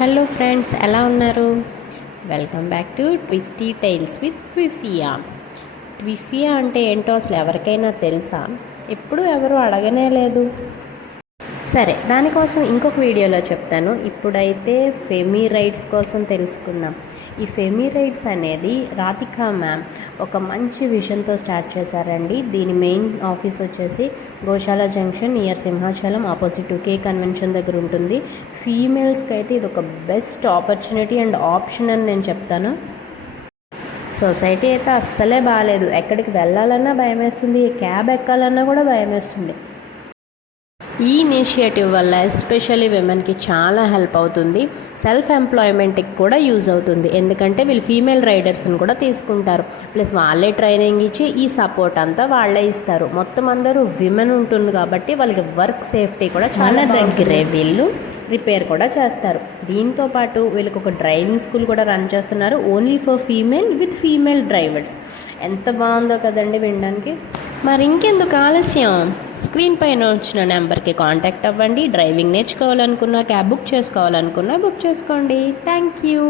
Hello friends, ఎలా ఉన్నారు? Welcome back to twisty tales with Twifia. Twifia అంటే ఏంటో అసలు ఎవరికైనా తెలుసా? ఎప్పుడు ఎవరు అడగనే లేదు. సరే, దానికోసం ఇంకొక వీడియోలో చెప్తాను. ఇప్పుడైతే ఫెమిరైడ్స్ కోసం తెలుసుకుందాం. ఈ ఫెమిరైడ్స్ అనేది రాధికా మ్యామ్ ఒక మంచి విజన్తో స్టార్ట్ చేశారండి. దీని మెయిన్ ఆఫీస్ వచ్చేసి గోశాల జంక్షన్ నియర్ సింహాచలం ఆపోజిట్ కే కన్వెన్షన్ దగ్గర ఉంటుంది. ఫీమేల్స్కి అయితే ఇది ఒక బెస్ట్ ఆపర్చునిటీ అండ్ ఆప్షన్ అని నేను చెప్తాను. సొసైటీ అయితే అస్సలే బాగాలేదు. ఎక్కడికి వెళ్ళాలన్నా భయం వేస్తుంది, క్యాబ్ ఎక్కాలన్నా కూడా భయం వేస్తుంది. ఈ ఇనిషియేటివ్ వల్ల ఎస్పెషల్లీ విమెన్కి చాలా హెల్ప్ అవుతుంది. సెల్ఫ్ ఎంప్లాయ్మెంట్కి కూడా యూజ్ అవుతుంది. ఎందుకంటే వీళ్ళు ఫీమేల్ రైడర్స్ని కూడా తీసుకుంటారు. ప్లస్ వాళ్ళే ట్రైనింగ్ ఇచ్చి ఈ సపోర్ట్ అంతా వాళ్ళే ఇస్తారు. మొత్తం అందరూ విమెన్ ఉంటుంది కాబట్టి వాళ్ళకి వర్క్ సేఫ్టీ కూడా చాలా దగ్గరే వీళ్ళు రిపేర్ కూడా చేస్తారు. దీంతోపాటు వీళ్ళకి ఒక డ్రైవింగ్ స్కూల్ కూడా రన్ చేస్తున్నారు, only for female with female drivers. ఎంత బాగుందో కదండి వినడానికి. మరి ఇంకెందుకు ఆలస్యం, స్క్రీన్ పైన వచ్చిన నెంబర్కి కాంటాక్ట్ అవ్వండి. డ్రైవింగ్ నేర్చుకోవాలనుకున్నా, క్యాబ్ బుక్ చేసుకోవాలనుకున్నా బుక్ చేసుకోండి. Thank you.